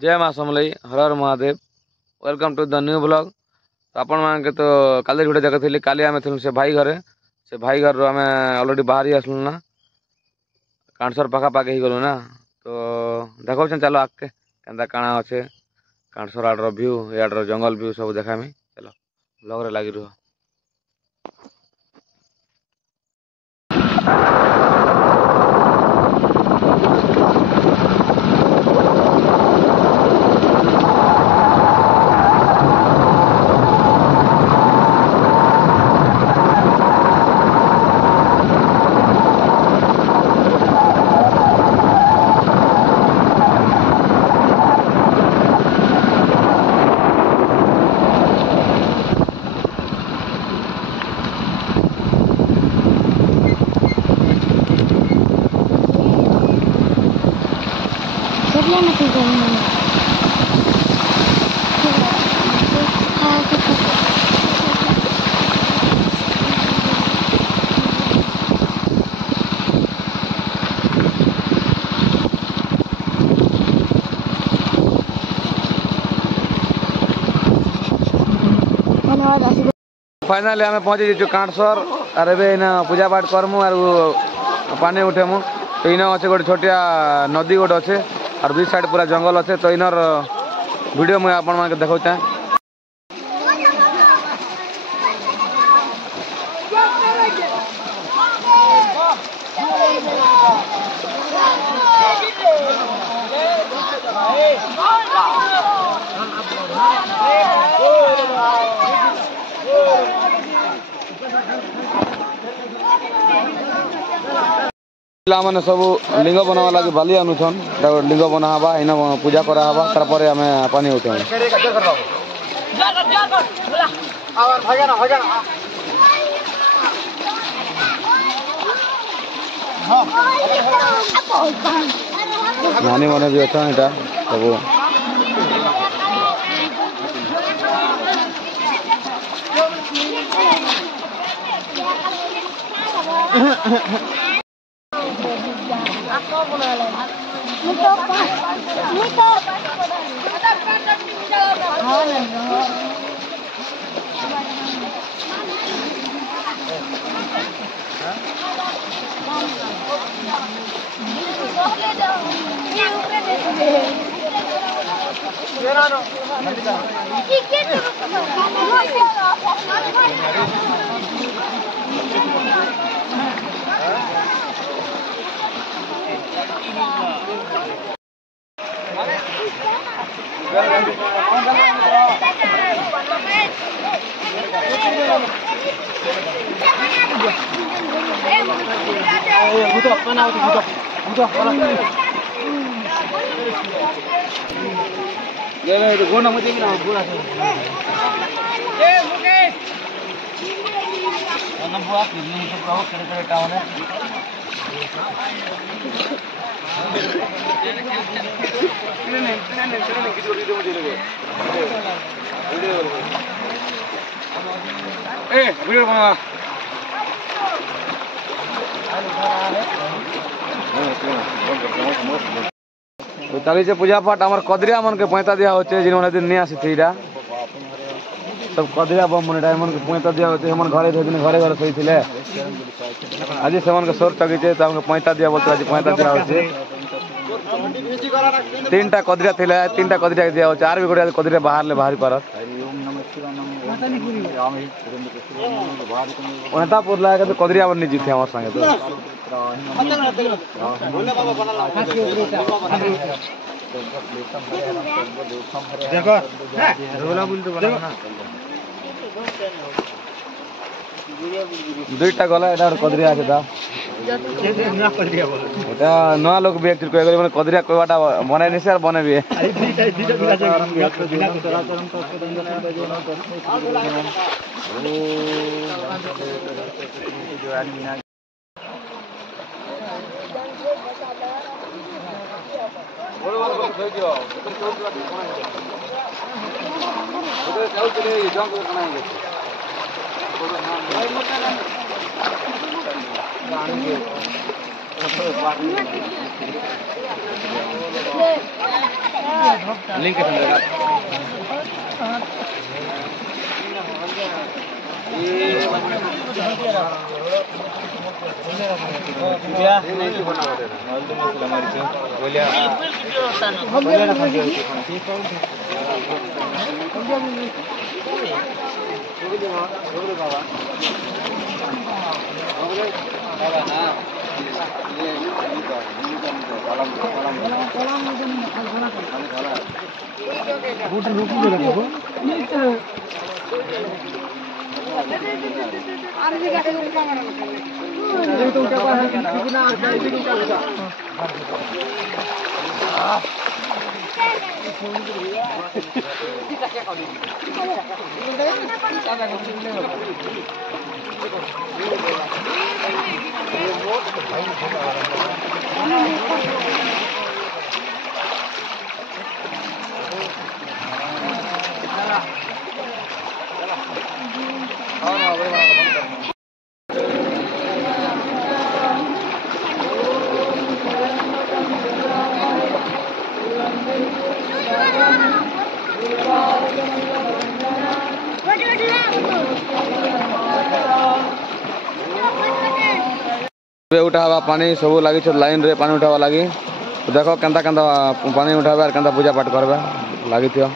जय माँ समलई हर हर Mahadev welcome to the new blog. तो आपण मान के तो काली वीडियो देखा काली आम थे से भाई घरे से भाई घर आम अलरेडी बाहरी आसलु ना कांसर पाखापाखि गलु ना तो देखो चलो आगे के काଣା अच्छे कांसर आड्र व्यू याड्र जंगल व्यू सब देखामी चलो ब्लॉग रे लगी रुह। फाइनाली आम पहुँची जाइए कांसर और एना पूजा पाठ करमु और पानी उठेमु तो इन अच्छे गोटे छोटिया नदी गोटे अच्छे और बीच साइड पूरा जंगल अच्छे तो इनर वीडियो मुझे आपण मान देखा चाहे। मैंने सब लिंग बनावा लगे बाली आनुछन लिंग बनावा इन पूजा करावा तार आम पानी उठे नानी मैंने भी अच्छा यहाँ सब वीडियो बना चली से पूजा पाठ आम कदरिया मन के पैंता दिया होचे जिन दिन नहीं आसी थी सब कदरिया बम मन मन के पैंता दिया होचे हम घरे घरे घरे सही थे आज से सोर चगिचे तो पैंता दिया बोलते आज पैंता दिया होचे तीन टा कदरिया थे तीन टा कदरिया दिया होचे आर भी गोटे कदरिया बाहर बाहरी पारत पैंता पुरला तो कदरिया बन जीते हमारे संगे दुईटा गला एटा कदरिया আছে দা এটা নয়া লোক भी एक्चुअली কই মানে কদরিয়া কইবাটা বনাই নিছে আর বনাবি लिंक के संदर्भ उठावा पानी सब लगी लाइन रे पानी उठावा लगी देखो केंता केंता पानी उठावा केंता पूजा पाठ करबा लगी थियो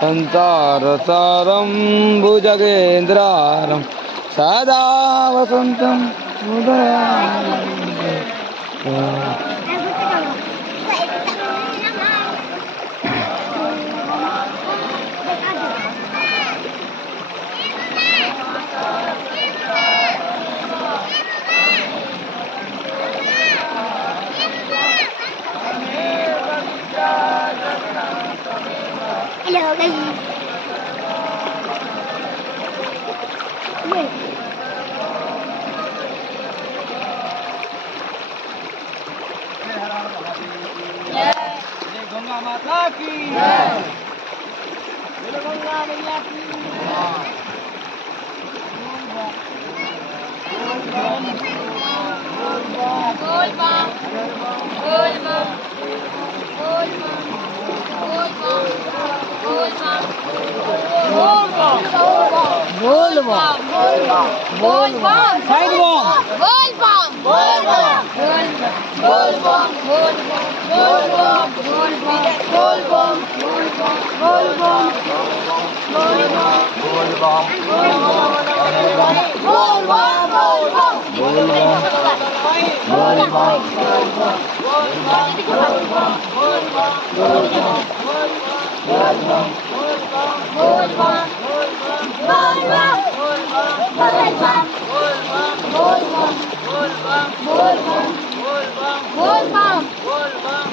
संसार सारं भुजगेन्द्रारं सदा वसन्तं Hello guys. जय गंगा माता की जय गंगा मैया की बोल बम बोल बम बोल बम बोल बम बोल बम बोल बम बोल बम बोल बम साइड बम बोल बम बोल बम बोल बम बोल बम बोल बम बोल बम बोल बम बोल बम बोल बम बोल बम बोल बम बोल बम बोल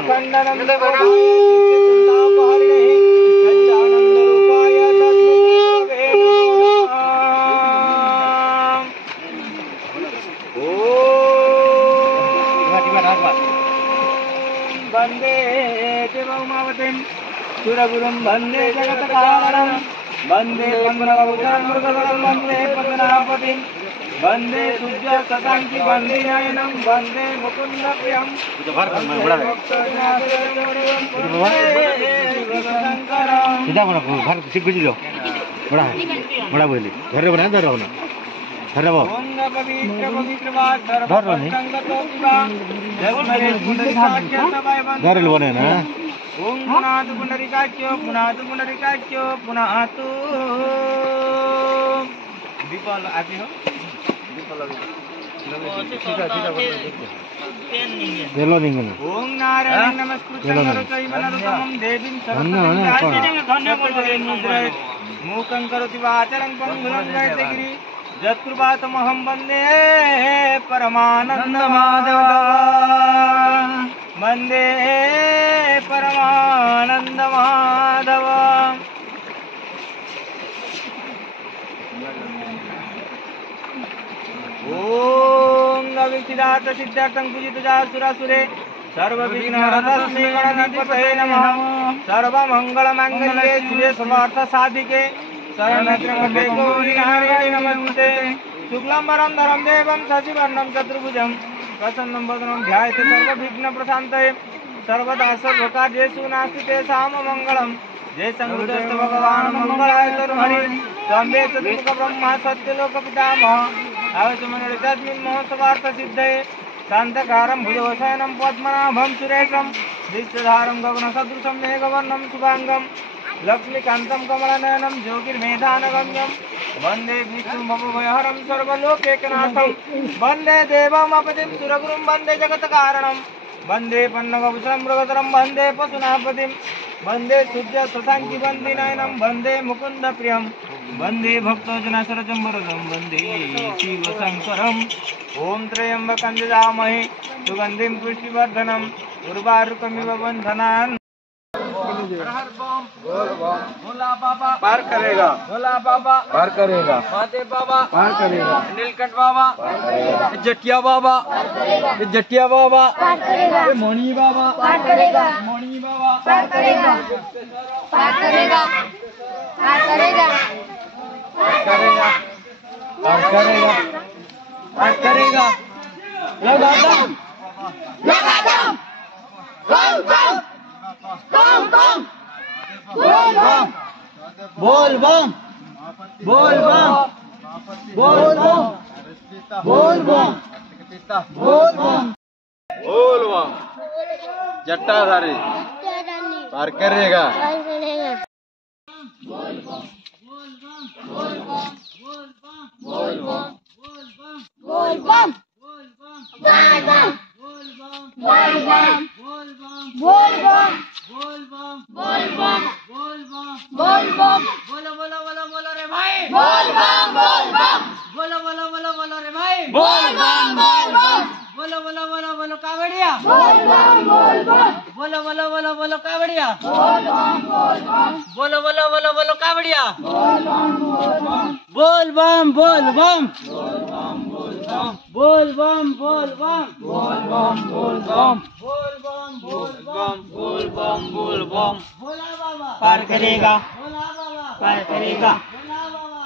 अखंडनम चिंतापहरिणे सच्चानंद रूपाय तस्मै वंदे देवमावतीं सुरगुरुं वंदे जगत्कारणं वंदे पद्मनाभं वंदे पद्मनाभपतिं वंदे सूर्य शतांकि वंदे नयनं वंदे मुकुन्दप्रियं सीधा बड़ा भारत सिख बुझ लो बड़ा है बड़ा बोली घर बना दर होना घर वो पवित्र पवित्र बात सर्वसंगतो विवा जगमरे पुंडरीकाक्ष सबाय घर बने ना ओम पुनातु पुंडरीकाक्ष पुनातु दीपल आती हो देलो निंगन ओम नारायण नमस्कृतं नरचैव नरोत्तमं देवीं सरस्वतीं मूकं करोति वाचालं पंगुलं गायत्री जत्कृपातमहं वन्दे परमानन्दमाधव वन्दे परमानन्दमाधव ओम नविसिदात सिद्धार्थं पूजितजा सुरासुरे सर्वविघ्नहरतस्मै गणपतये नमः सर्वमङ्गलमाङ्गल्ये शिवे सर्वार्थसाधिके शरणत्र्यम्बके गौरी नारायणी नमस्ते शुक्लाम्बरं धरं देवं शशिवर्णं चतुर्भुजं प्रसन्नं वदनं ध्यायते सर्वविघ्नप्रशान्तये सर्वदा सर्वकार्येषु नास्ति तेषां मङ्गलं जय संगुदस्त भगवान् मङ्गलाय तरुहरि त्वम्बे चतुर्मुख ब्रह्मा सत्यलोकपितामह आवचमनिर्तस्मिन् महोत्सवार्थसिद्धये शान्तकारं भुजवशयनं पद्मनाभं सुरेशं विश्वधारं गगनसदृशं मेघवर्णं शुभाङ्गं लक्ष्मीकान्तं कमलनयनं योगिर्मेधानगम्यं वन्दे विष्णुमभयहरं सर्वलोकैकनाथं वन्दे देवमपतिं सुरगुरुं वन्दे जगत्कारणं वन्दे पन्नगभूषणं मृगधरं वन्दे पशुनापतिं वन्दे सूर्य शशाङ्कि वन्दे नयनं वन्दे मुकुन्दप्रियं वन्दे भक्तजनसरजं वरदं वन्दे शिवशङ्करम् ॐ त्र्यम्बकं यजामहे सुगन्धिं पुष्टिवर्धनम् उर्वारुकमिव बन्धनान् भोला बाबा पार करेगा भोला बाबा पार करेगा महादेव बाबा पार करेगा नीलकंठ बाबा जटिया बाबा जटिया बाबा मणि बाबा मणि बाबा पार करेगा पार करेगा पार करेगा पार करेगा पार करेगा लगा दम कम कम बोल बम बोल बम बोल बम बोल बम बोल बम बोल बम बोल बम जट्टाधारी पार करेगा पार करेगा बोल बम बोल बम बोल बम बोलो बोलो बोलो बोलो रे भाई बोल बम बोलो बोलो बोलो बोलो रे भाई बोल बम बोलो बोलो बोलो बोलो कावड़िया बोल बम बोलो बोलो बोलो बोलो कावड़िया बोल बोलो बोलो बोलो बोलो कावड़िया बोल बम बोल बम बोल बम बोल बम बोल बम बोल बम बोल बम बोल बम बोल बम बोल बम भोला बाबा पार करेगा भोला बाबा पार करेगा भोला बाबा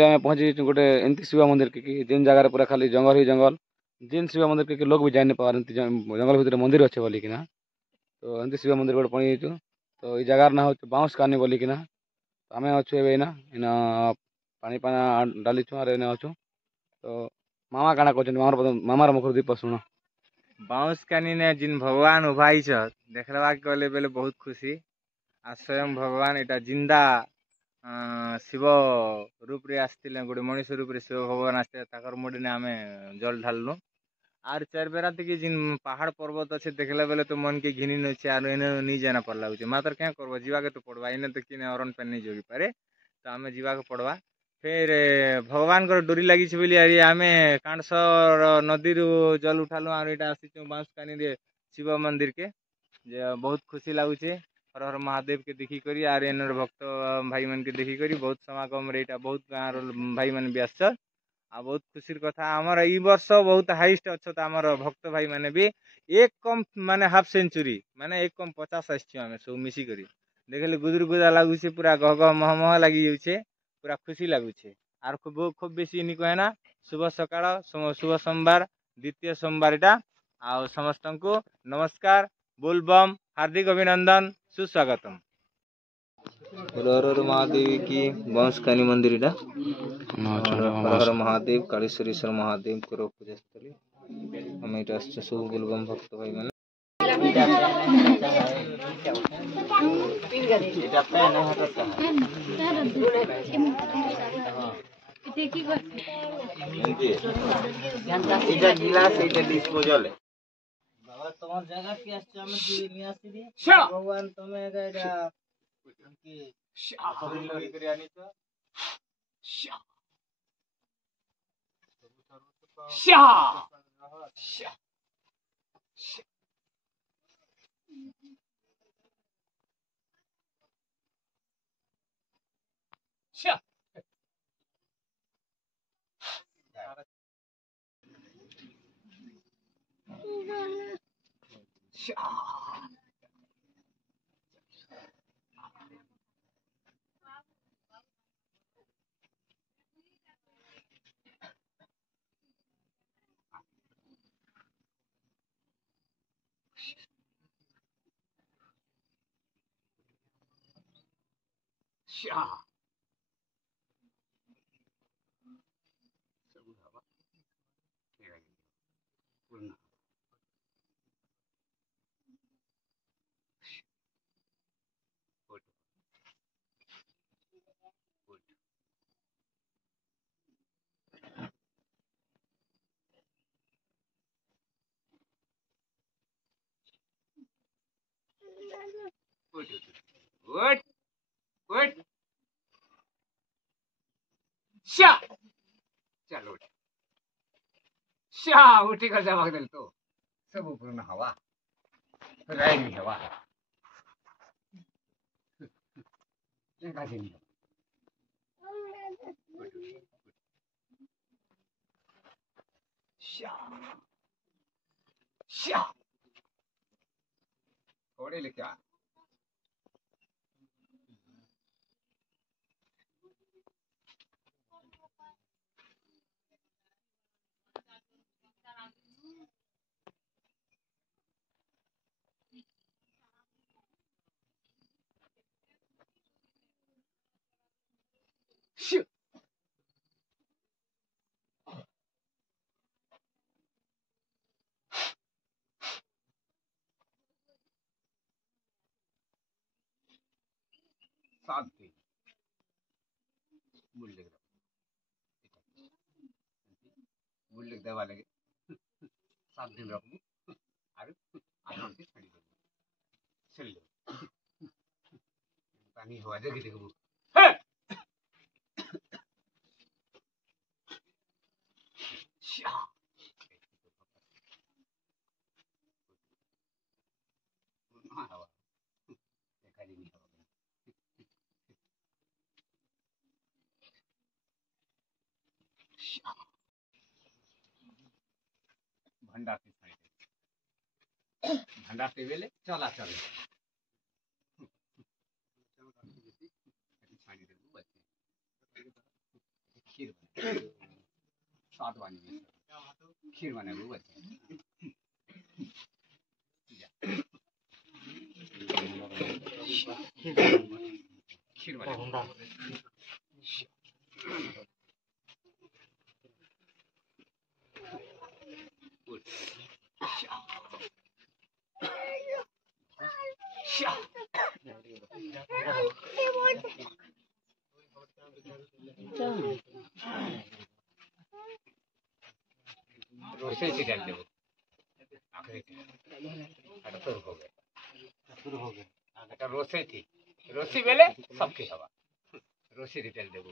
फाइनाली आम पहुँची गोटे एमती शिव मंदिर की जिन जगह पूरा खाली जंगल ही जंगल जिन शिव मंदिर के लोग भी जानी पारती जंगल भितर मंदिर अच्छे बोलिकिना तो एमती शिव मंदिर गोटे पहुँची तो ये जगार ना हूँ बाउंस कानी बोलिकिना तो आम अच्छु एना इना पानी पाना डाली छुँ आर अच्छु तो मामा काଣା कहते मामार मुखर दीप शुण बाउंस कानी ने जिन भगवान उभाई देखला गले बेले बहुत खुशी आ स्वयं भगवान इटा जिंदा शिव रूप रे आसते गोटे मनीष रूप रे शिव भगवान आसते ताकर मुड़ी आम जल ढालनु आर चार बेरा तक जिन पहाड़ पर्वत अच्छे देखला बेले तो मन के घिनी नचे आर इन नहीं जाना पड़ लगुचे मात्र क्या करवा जीवा के तो पड़वा इन तो कि अरन पे नहीं जोगी पारे तो आम जीवा के पड़वा फिर भगवान को डोरी लगी बोली आम कांडसर नदी जल उठालु और यहाँ आसी बांसकानी रे शिव मंदिर के जे बहुत खुशी लगुचे हर हर महादेव के देखी करी आर इन भक्त भाई मन के देखी करी बहुत समागम रे बहुत गाँव भाई मन भी आस आ बहुत खुशी कथा आमर ई वर्ष बहुत हाइस्ट अच्छा तो आमर भक्त भाई माने भी एक कम माने हाफ सेंचुरी माने एक कम 50 आम सब मिसिक देखले गुदर गुदा लगुचे पूरा गह गह मह मह लगी जाऊे पूरा खुशी लगुचे आर खूब बेसी नी कहे ना शुभ सकाळ शुभ सोमवार द्वितीय सोमवार इटा आ समस्त को नमस्कार बोलबम हार्दिक अभिनंदन सुस्वागतम हर महादेव की बांसकानी मंदिर इटा हर हर महादेव कालेश्वरेश्वर महादेव को पूजा स्थली हम इटा सब बोलबम भक्त भाई माने डिस्पोजल তোমার জায়গা কি আসছে আমি নিয়ে আসছি দি ভগবান তুমি এটা কি শরীর করে আনিছ শা শা শা Good. Good. शा चलो शा उठी कर जा भाग तो सब ऊपर में हवा राइड में हवा देखा जी शा शा थोड़े लेके आ Shoot. सात दिन बुल्ले दवा लगे 7 दिन रखू और आराम से छड़ी दो चल पानी हवा जगी देखबू भंडार के साइड भंडार से वेले चला चल स्वाद बनेगी खीर बनेगी बच्चे खीर बनेगी रोसे से डाल दो आखिरी এটা তো হবে শুরু হবে এটা রসে থি রসি বেলে সব কি হবা রসি রিটেল দেব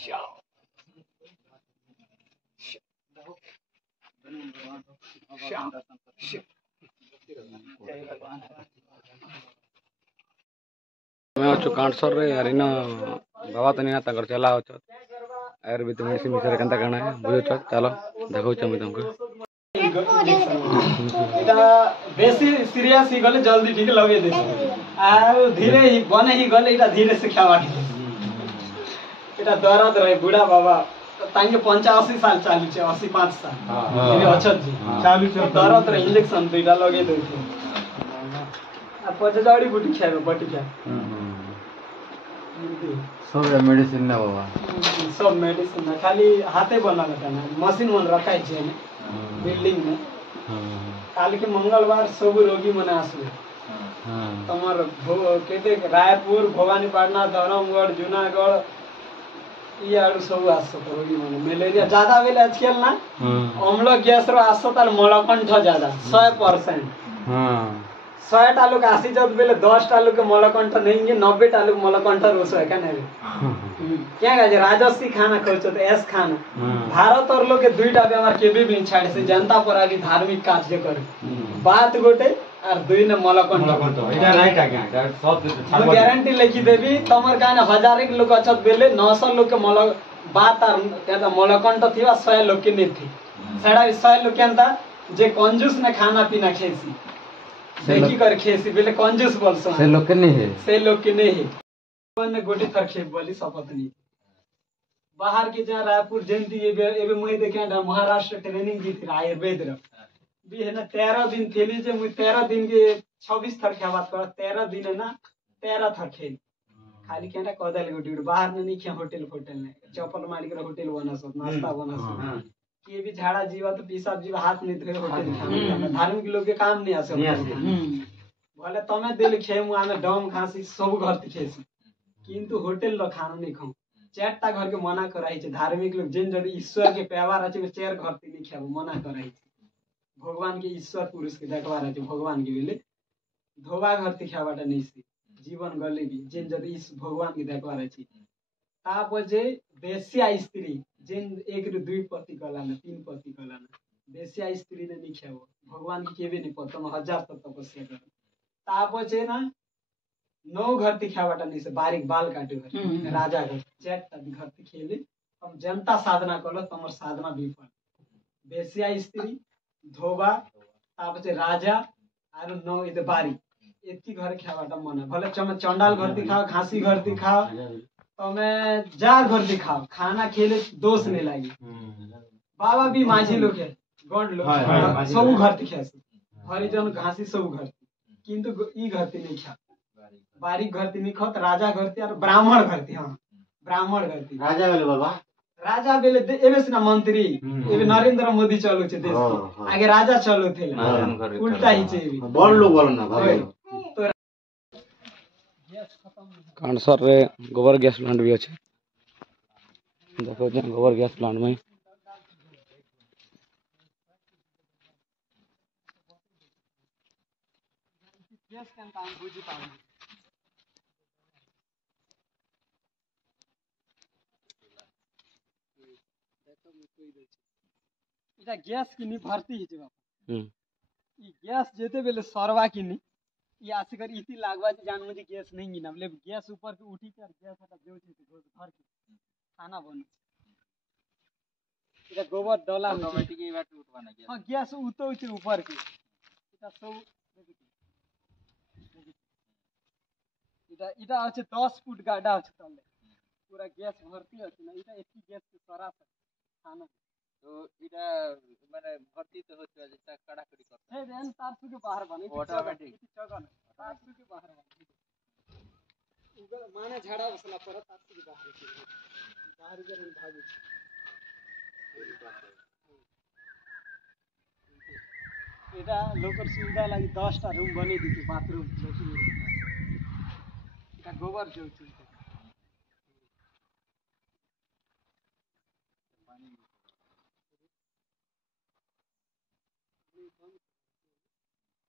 শাও শাও मैं अच्छु कांटसर रे यार इन बाबा तनी ना तंकर चला अछ आयुर्वेद मेडिसिन विषय केनता काना है बुझछ चलो देखौ छमि तुमको এটা বেশি সিরিয়াস হি গলে জলদি ঠিক লগে দে আর ধীরে হি বনে হি গলে এটা ধীরে से খাওয়া এটা দরদ রহে বুড়া বাবা तांगे 85 साल चालू छे 85 साल ये अछत जी चालू छे दरद रे इंजेक्शन दुईटा लगे दे आ पचे जड़ी बुटी खाबे बटी खा सब मेडिसिन ना बाबा सब मेडिसिन ना खाली हाथे बना लेता ना मशीन मन रखाई छे ने बिल्डिंग में काल के मंगलवार सब रोगी मने आसबे तमर केते रायपुर भवानीपाटना धरमगढ़ जूनागढ़ ई आडू सब आसो रोगी मने मलेरिया ज्यादा बेले आजकल ना अम्ल गैस रो आसो तार मलकंठ ज्यादा 100% 100 टालू के आसी जब बेले 10 टालू के मलकंठ नहीं 90 टालू के मलकंठ रोसो है कने क्या गाजे राजस्वी खाना खोजो तो एस खाना भारत और लोग के दुईटा बेमार केबे भी छाड़े से जनता पर आगे धार्मिक कार्य करे बात गोटे और दुई ने मलकंठ এটা রাইট আজ্ঞা সব हम गारंटी लेखी देबी तमर काने हजारे लोग अछत बेले 900 लोग के मल बात और तेदा मलकंठ थिवा 100 लोग के नहीं थी सेडा 100 लोग केनता जे कंजूस ने खाना पीना खेसी देखी कर खेसी बेले कंजूस बोलसो से लोग के नहीं है से लोग के नहीं है ने गोटी थर खेप बोली शपथ नहीं बाहर के जहाँ रायपुर जयंती एबे मुई देखे महाराष्ट्र ट्रेनिंग दी थी आयुर्वेद रे भी है ना 13 दिन खेली जे मुई 13 दिन के 26 थर खावा कर 13 दिन है ना 13 थर खेल खाली केटा कदल गोटी बाहर ने नहीं खे होटल ने चप्पल मारी के होटल बनस नाश्ता बनस के भी झाड़ा जीवा तो पेशाब जीवा हाथ नहीं धोए होटल खाना धार्मिक लोग के काम नहीं आसे भले तमे दिल खे मु आमे डम खासी सब घर खेसी किंतु होटल लो खाना नहीं खाऊ चारटा घर के मना कराई छे धार्मिक लोग जिन जब ईश्वर के व्यवहार আছে चार घर ती नहीं खाबो मना कराई छे भगवान के ईश्वर पुरुष के देखबार আছে भगवान के बेले धोबा घर ती खाबाटा नहीं से जीवन गले भी जिन जब इस भगवान के देखबार আছে तापजे बेसिया स्त्री जिन एक रे दुई पति कलाना तीन पति कलाना बेसिया स्त्री ने नहीं खाबो भगवान के केबे नहीं पता हम हजार तपस्या कर तापजे ना 9 घर ती खाबाटा नहीं से बारीक बाल काटे घर राजा घर चेट घर ती खेले हम जनता साधना करलो तमर साधना विफल बेसिया स्त्री धोबा तापचे राजा आरो 9 इते बारीक एती घर खाबाटा मना भले चंडाल घर ती खाओ खांसी घर ती खाओ तमे जार घर ती खाओ खाना खेले दोष नहीं लागी बाबा भी माझी लोग है गण लोग सब घर ती खासी हरिजन घासी सब घर किंतु ई घर ती नहीं खा बारीक घर ती नहीं खत राजा घर ती और ब्राह्मण घर ती हां ब्राह्मण घर ती राजा बेले बाबा राजा बेले एबे से ना मंत्री एबे नरेंद्र मोदी चलो छे देश के आगे राजा चलो थे उल्टा ही छे बड़ लोग बोल ना भाई कांटसर रे गोबर गैस प्लांट भी अच्छे देखो गोबर गैस प्लांट में गैस के काम बुझी पाऊ इटा गैस किनी भर्ती हिचे बाबा ई गैस जेते बेले सरवा किनी ई आसिकर इति लागवा जान मुझे गैस नहीं गिना ले गैस ऊपर के उठी कर गैस हटा देउ छे घर के खाना बन इटा गोबर डला ऑटोमेटिक ई बात उठवा ना गैस हां गैस उतो छे ऊपर के इटा सब इटा इटा আছে 10 फुट गाडा আছে तले पूरा गैस भर्ती अछि ना इटा एसी गैस के सरा खाना तो इटा माने भर्ती तो होते जैसा कड़ा कड़ी करता है देन 400 के बाहर बने ऑटोमेटिक 400 के बाहर बने उगर माने झाड़ा बसला पर 400 के बाहर जरूर भागी एटा लोकर सुविधा लागि 10 टा रूम बने दिति बाथरूम एटा गोबर जो छै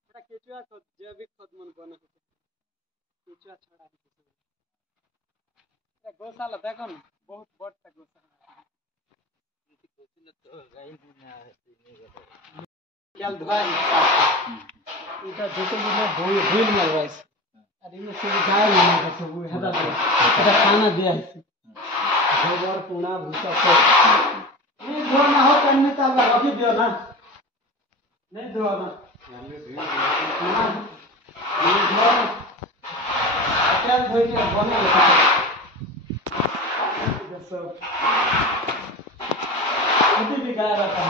एटा केचुआ खत जैविक खत मन बने केचुआ छड़ा एटा गौशाला देखन बहुत बड़ टा गौशाला क्या धुआई इटा जोते में भूल में रहिस अरे में से गाय में सब हेदा एटा खाना दिया है गोबर पुना भूसा सब नहीं धोना हो करने का रखी दियो ना नहीं धोना नहीं धोना क्या धोई के बने सब अभी भी गाय रहता है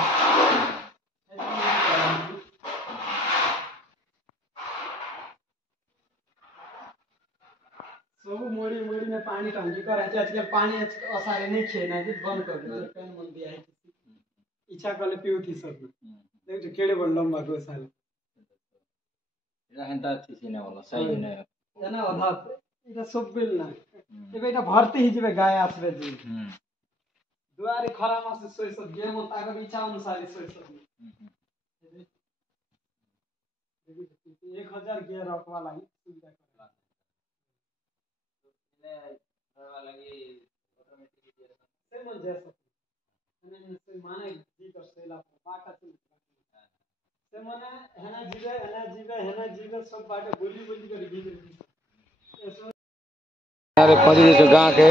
सब मोड़ी मोड़ी में पानी टंकी कर आजकल पानी असारे नहीं खेना है बंद कर दे पेन मन दिया है इच्छा कले पिउ थी सब देख तो केड़े बड़ लंबा गौशाला इटा हेंता थिसी ने वाला साइज ने जना अधा इटा सब बिल ना एबे इटा भरते ही जेबे गाय आसबे जी दुआरे खरा मासे सोई सब जे मन ताकर इच्छा अनुसार सोई सब 1000 के रखवा लागि सुविधा करला करवा लगी ऑटोमेटिक से मन जैसा मैंने से माने जी कर सेला बाका से माने हेना जीवे सब बाटे बोली कर गीत यार पहुंचे जो गांव के